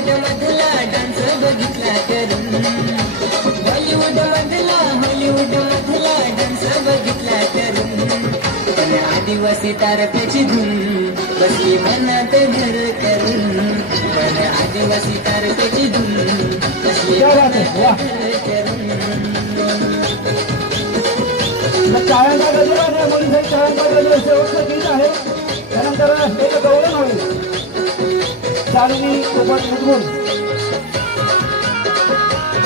बॉलिवूड मधला डान्स बघितला करून, बॉलिवूड मधला हॉलिवूड मधला डान्स बघितला करून, पण आदिवासी तारकाची धून बसली मनात घर करून, पण आदिवासी तारकाची धून बसली मनात घर करून. टाळ्यांचा गजर आहे, मुलींसाठी टाळ्यांचा गजर शेवटचं गीत आहे. त्यानंतर एक गौरव होईल. चालनी सोबत मुदगुण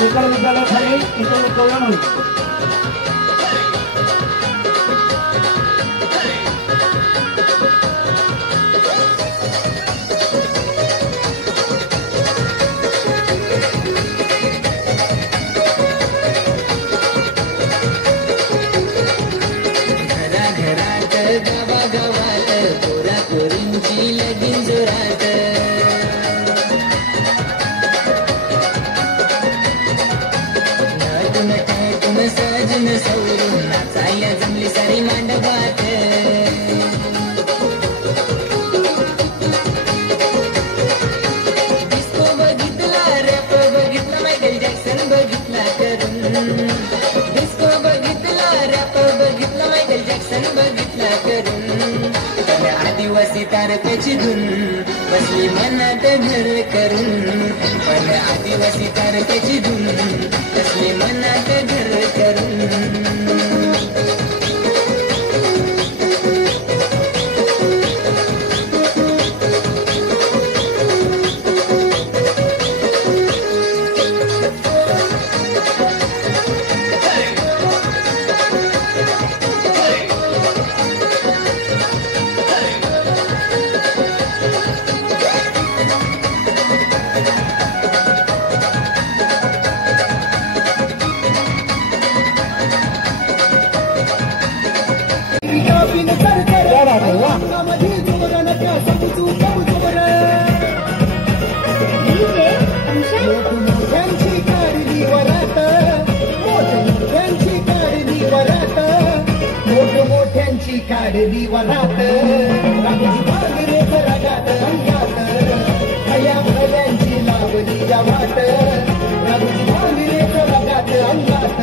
एकल विद्यालयाखाली इथे गौरव होईल. गावागावात पोरा पोरींची लगीन जोरात, नाचून टाकून सजून सवरून नाचायला जमली सारी मांडवात. डिस्को बघितला, रॅप बघितला, मायकेल जॅक्सन बघितला करून, डिस्को बघितला, रॅप बघितला, मायकेल जॅक्सन बघितला करून, पण आदिवासी तारकाची धून बसली मनात घर करून, पण आदिवासी तारकाची धून बसली मनात घर करून. काढली वरात, रामजी भांगरेच रगात अंगात, खया भल्यांची लावली वाट, रामजी भांगरेच रगात अंगात.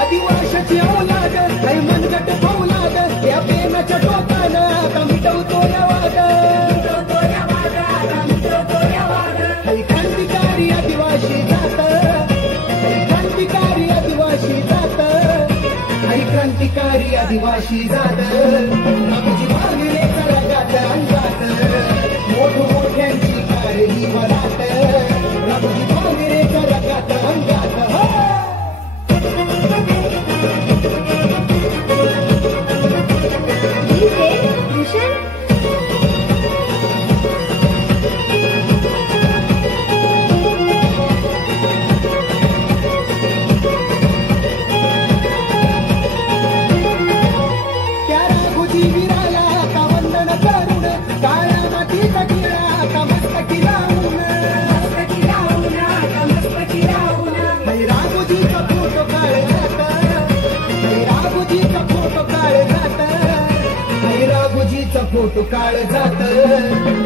आदिवाशाची औलाद काही मनगट फौलाद, या पेनाच्या टोकानं आता मिटवतो या वाद, काही क्रांतिकारी आदिवासी जात, काही क्रांतिकारी आदिवासी जात, काही क्रांतिकारी आदिवासी जात, रामजी भांगरेच रगात अंगात, मोठमोठ्यांची काढली वरात, रामजी भांगरेच रगात अंगात. फोटो काळ जात,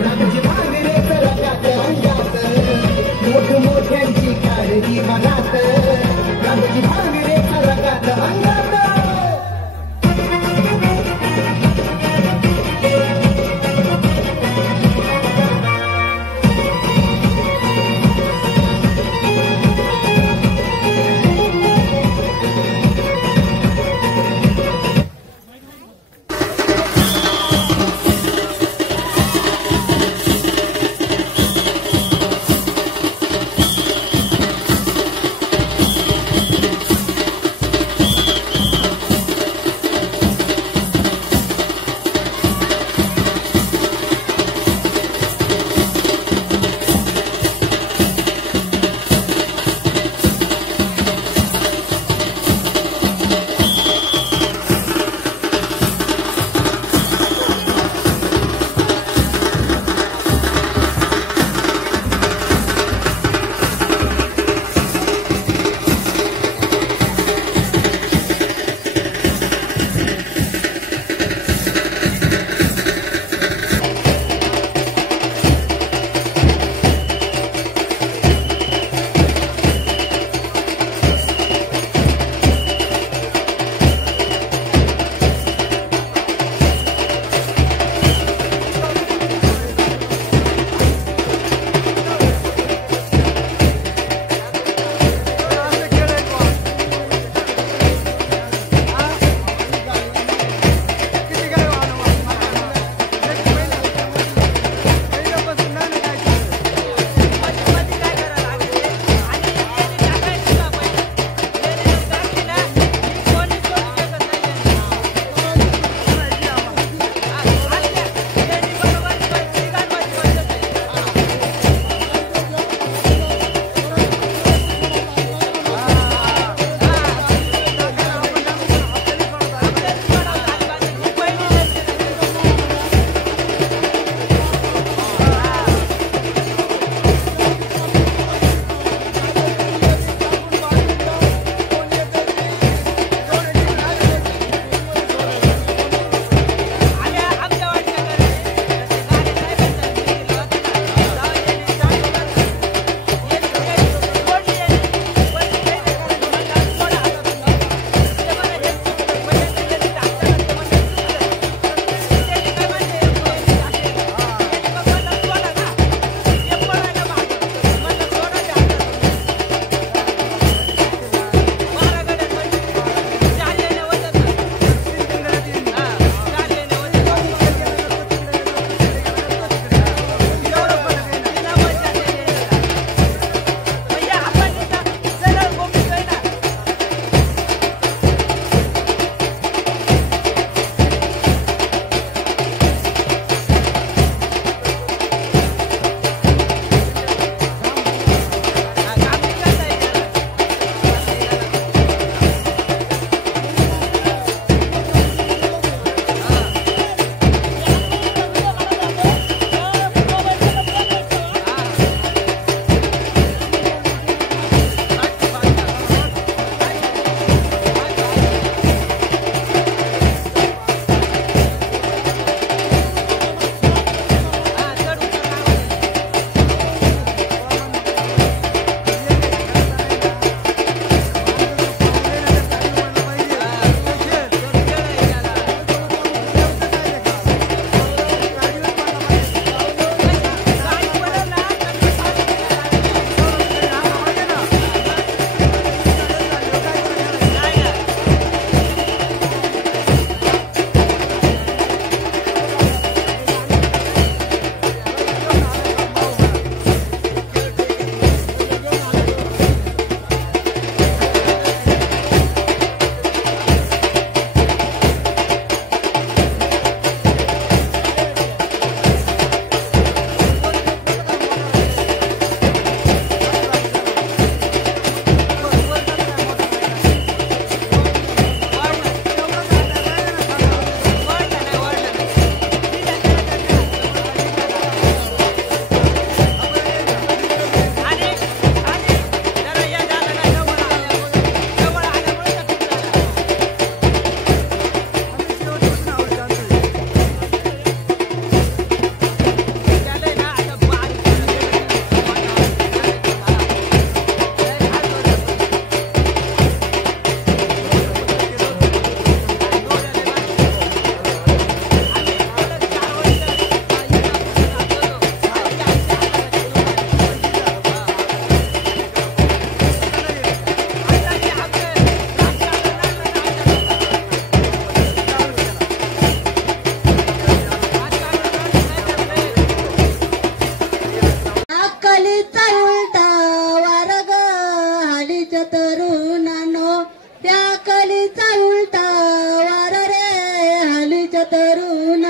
रामजी भांगरेच रगात अंगात, मोठमोठ्यांची काळजी मनात, रामजी भांगरेच रगात अंगात.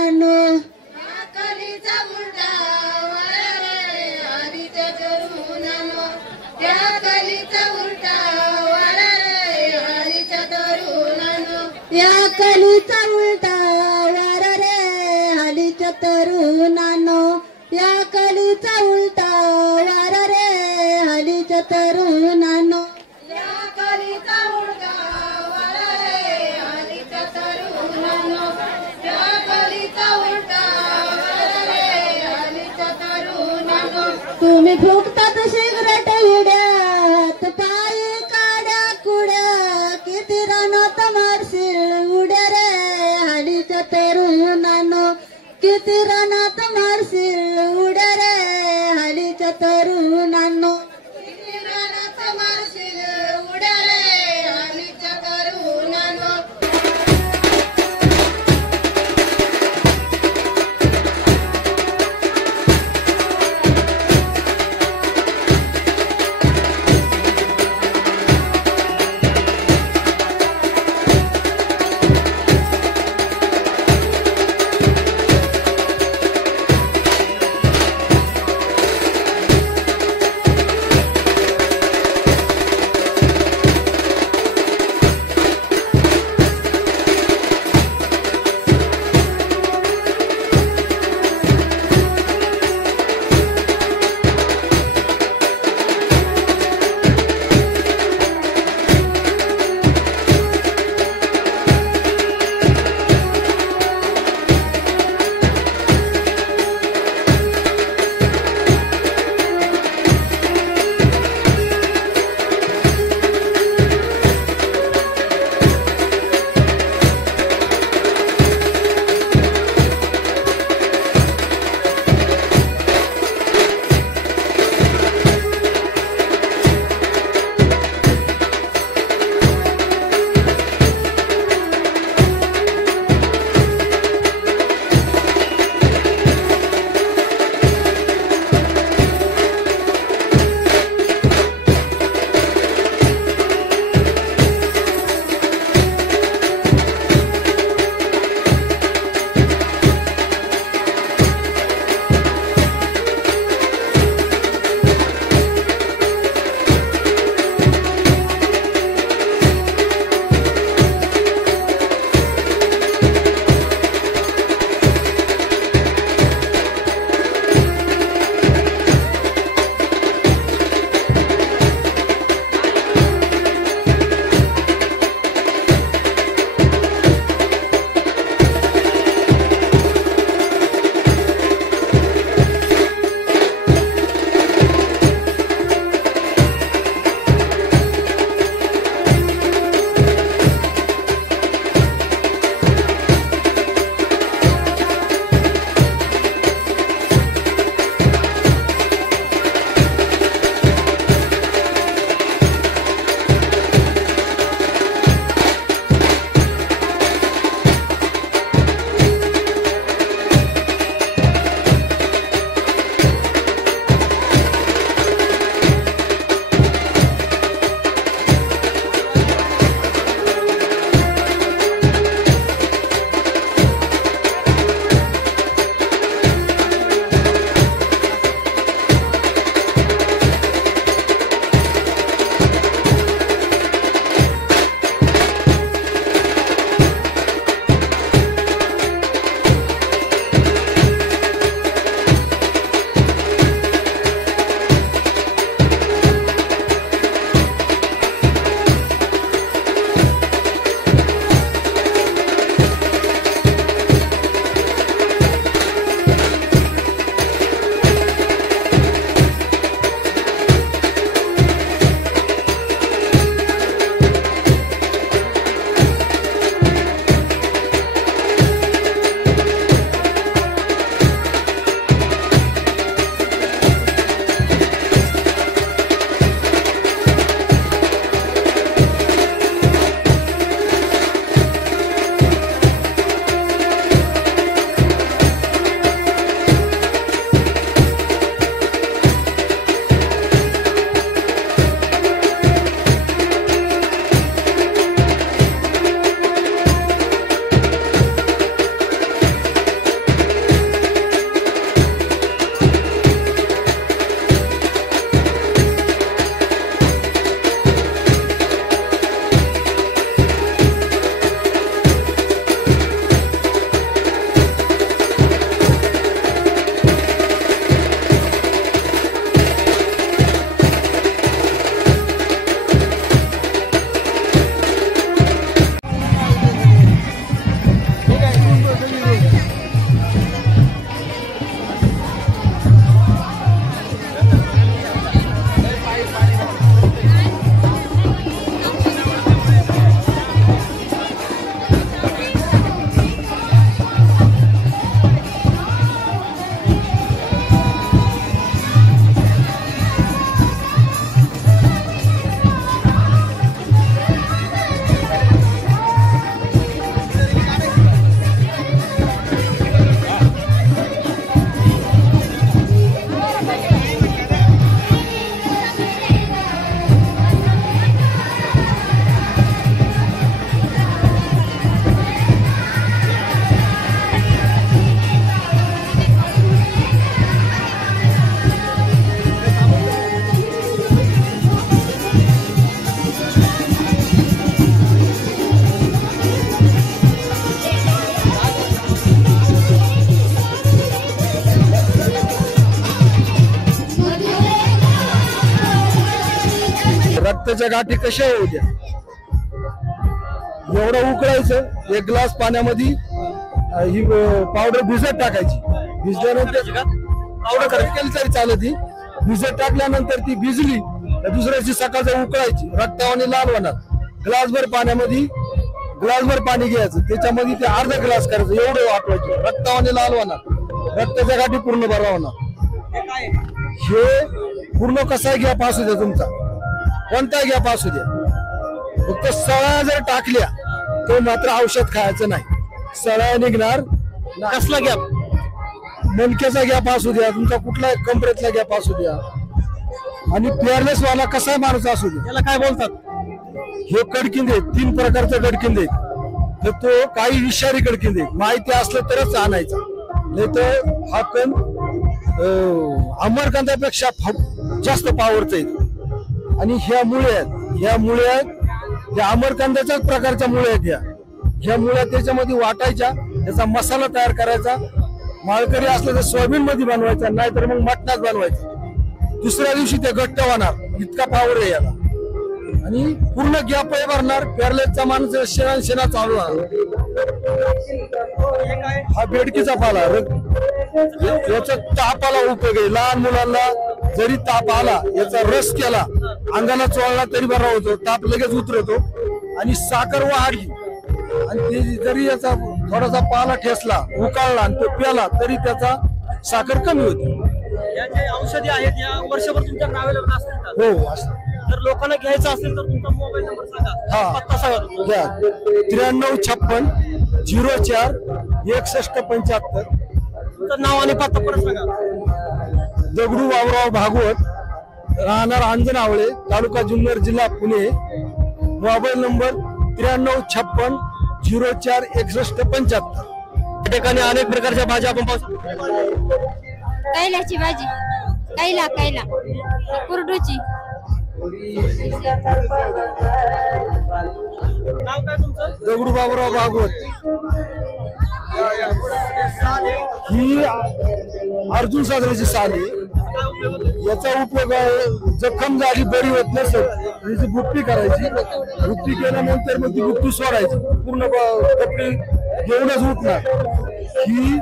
तरुणांनो कलीचा उलटा वरारे हरीच्या तरुणांनो त्या कलीचा उलटा वरारे हरीच्या तरुणांनो या कलीचा उलटा वरारे हरीच्या तरुणांनो या कलीचा उलटा वरारे हरीच्या तरुणांनो या कलीचा उलटा वरारे हरीच्या तरुणांनो या कलीचा उलटा वरारे हरीच्या तरुणांनो तुम्ही फुकतात सिगरेट विड्यात पायी काड्या कुड्या किती रानात मारशील उड्या रे हरीच्या तरुणांनो किती रानात मारशील उड्या रे हरीच्या तरुणांनो किती रानात मारशील उड्या रे हरीच्या तरुणांनो रक्ताच्या गाठी कशा होऊ द्या, एवढं उकळायचं. 1 ग्लास पाण्यामध्ये ही पावडर भिजत टाकायची. भिजल्यानंतर पावडर केली तरी चालत. ही भिजत टाकल्यानंतर ती भिजली तर दुसऱ्या दिवशी सकाळचं उकळायची. रक्तावाने लाल होणार. ग्लासभर पाण्यामध्ये ग्लासभर पाणी घ्यायचं, त्याच्यामध्ये ते अर्धा ग्लास करायचं, एवढं वाटवायचं. रक्तावाने लाल होणार, रक्ताच्या गाठी पूर्ण बरा होणार. हे पूर्ण कसा गॅप असू द्या, तुमचा कोणता गॅप असू द्या, फक्त सळ्या जर टाकल्या तर मात्र औषध खायचं नाही. सळ्या निघणार. कसला गॅप? मणक्याचा गॅप असू द्या, तुमचा कुठला कमरेतला गॅप असू द्या, आणि पेअरलेस वाला कसा माणूस असू द्या. त्याला काय बोलतात? हे कडकिंदे 3 प्रकारचे कडकिंदे. तर तो काही विषारी कडकिंदे माहिती असलं तरच आणायचा, नाही तर हा कण आंबरकांद्यापेक्षा जास्त पावरचा आहे. आणि ह्या मुळ्या या आंबरकांद्याच्याच प्रकारच्या मुळ्या आहेत. ह्या मुळ्या त्याच्यामध्ये वाटायच्या, त्याचा मसाला तयार करायचा. माळकरी असलं तर सोयाबीन मध्ये बनवायचा, नाहीतर मग मटणात बनवायचा. दुसऱ्या दिवशी ते घट्ट होणार, इतका पावर आहे याला. आणि पूर्ण गॅप भरणार. पॅरलेसचा माणूस शेणा चालू होणार. हा बेडकीचा पाला. याचा तापाला उपयोग आहे. लहान मुलांना जरी ताप आला, याचा रस केला, अंगाला चोळला तरी बरा होतो, ताप लगेच उतरतो. आणि साखर वाढली आणि ते जरी याचा थोडासा पाला ठेसला, उकाळला आणि तो प्याला तरी त्याचा साखर कमी होते. या जे औषधी आहेत या वर्षभर तुमच्याकडे अवेलेबल असतील का? हो असं. जर लोकांना घ्यायचं असेल तर तुमचा मोबाईल नंबर सांगा. हा, पत्ता सांगा. घ्या. 9356 04 6175. तुमचं नाव आणि पत्ता परत सांगा. दगडू बाबूराव भागवत, राहणार अंजनावळे, तालुका जुन्नर, जिल्हा पुणे. Mobile number 9356 04 6175. या ठिकाणी अनेक प्रकारच्या भाज्या आपण पाहू शकतो. कैलाची भाजी, कैला कुरडूची. नाव काय तुमचं? दगडू बाबूराव भागवत. ही अर्जुन साजऱ्याची साल आहे. याचा उपयोग आहे, जखम झाली बरी होत नसेल त्याची गुप्ती करायची. गुप्ती केल्यानंतर मग ती गुप्ती सोडायची, पूर्ण कपडे घेऊनच उठणार. ही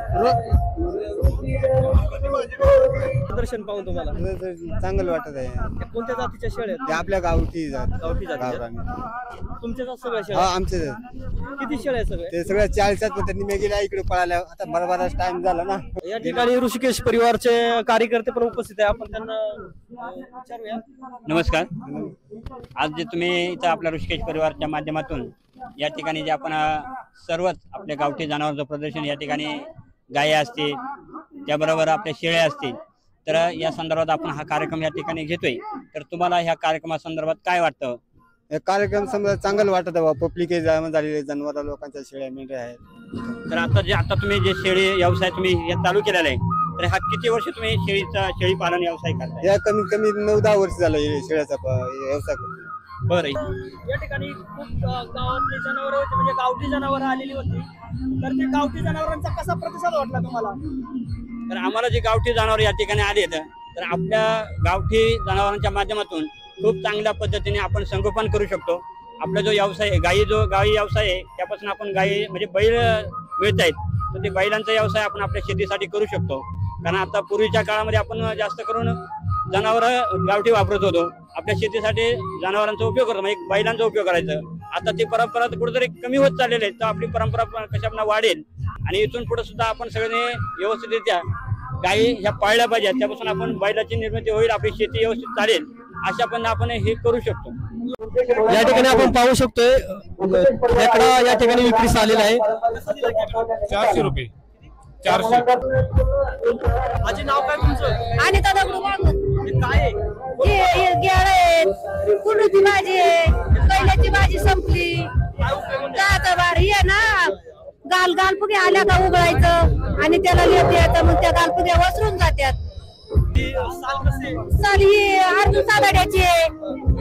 दर्शन पाहून तुम्हाला चांगलं वाटत आहे. कोणत्या जातीच्या शेळ्या आहेत? ते आपल्या गावठी गावठी जातीच्या? तुमच्या सगळ्या शेळ्या? हा आमचे किती शेळ्या आहेत सगळे? ते सगळ्या 40 पण त्यांनी गेल्या इकडे पळाल्या. आता बराच टाइम झाला ना. या ठिकाणी ऋषिकेश परिवारचे कार्यकर्ते पण उपस्थित आहे, आपण त्यांना विचारूया. नमस्कार. आज जे तुम्ही इथं आपल्या ऋषिकेश परिवारच्या माध्यमातून या ठिकाणी जे आपण सर्वच आपल्या गावठी जनावरांचं प्रदर्शन, या ठिकाणी गायी असतील, त्याबरोबर आपल्या शेळ्या असतील, तर या संदर्भात आपण हा कार्यक्रम या ठिकाणी घेतोय. तर तुम्हाला ह्या कार्यक्रमासंदर्भात काय वाटतं? हे कार्यक्रम समजा चांगलं वाटत आहे. पब्लिक झालेले जनावर लोकांच्या शेळ्या मेंढ्या आहेत. तर आता तुम्ही जे शेळी व्यवसाय तुम्ही चालू केलेला आहे, तर हा किती वर्ष तुम्ही शेळी पालन व्यवसाय करताय? या कमीत कमी 9-10 वर्ष झालं शेळ्याचा व्यवसाय करतो. बरं. या ठिकाणी खूप गावातली जनावर होती, म्हणजे गावठी जनावर आलेली होती. तर ते गावठी जनावरांचा कसा प्रतिसाद वाटला तुम्हाला? तर आम्हाला जे गावठी जनावर या ठिकाणी आले तर आपल्या गावठी जनावरांच्या माध्यमातून खूप चांगल्या पद्धतीने आपण संगोपन करू शकतो. आपला जो व्यवसाय आहे, गाई व्यवसाय आहे, त्यापासून आपण गाई म्हणजे बैल मिळत आहेत, तर ते बैलांचा व्यवसाय आपण आपल्या शेतीसाठी करू शकतो. कारण आता पूर्वीच्या काळामध्ये आपण जास्त करून जनावर गावठी वापरत होतो. आपल्या शेतीसाठी जनावरांचा उपयोग करतो, म्हणजे बैलांचा उपयोग करायचा. आता ती परंपरा कुठेतरी कमी होत चाललेली आहे. तर आपली परंपरा कशी आपण वाढेल आणि इथून पुढे सुद्धा आपण सगळ्यांनी व्यवस्थितरित्या गायी ह्या पाळल्या पाहिजेत. त्यापासून आपण बैलाची निर्मिती होईल, आपली शेती व्यवस्थित चालेल, अशा पण आपण हे करू शकतो. या ठिकाणी आपण पाहू शकतोय खेकडा या ठिकाणी विक्रीस आलेला आहे. 400 रुपये. 400. आजी नाव काय तुमचं? आणि तो दगडू भागवत. हे काय आहे? हे गेळ आहे, कुरडूची भाजी आहे, कैल्याची भाजी संपली. जायचं बार ये ना, गाल फुगे आल्या का उघडायचं आणि त्याला लेप द्यायचं, मग त्या गाल फुग्या वसरून जात्यात. ही साल कशी आहे? साल ही अर्जुन साधड्याची आहे,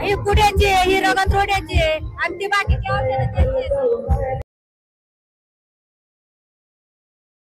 ही पुड्याची आहे, ही रगत रोड्याची आहे, आणि ती बाकीची औषधं त्यांची आहेत.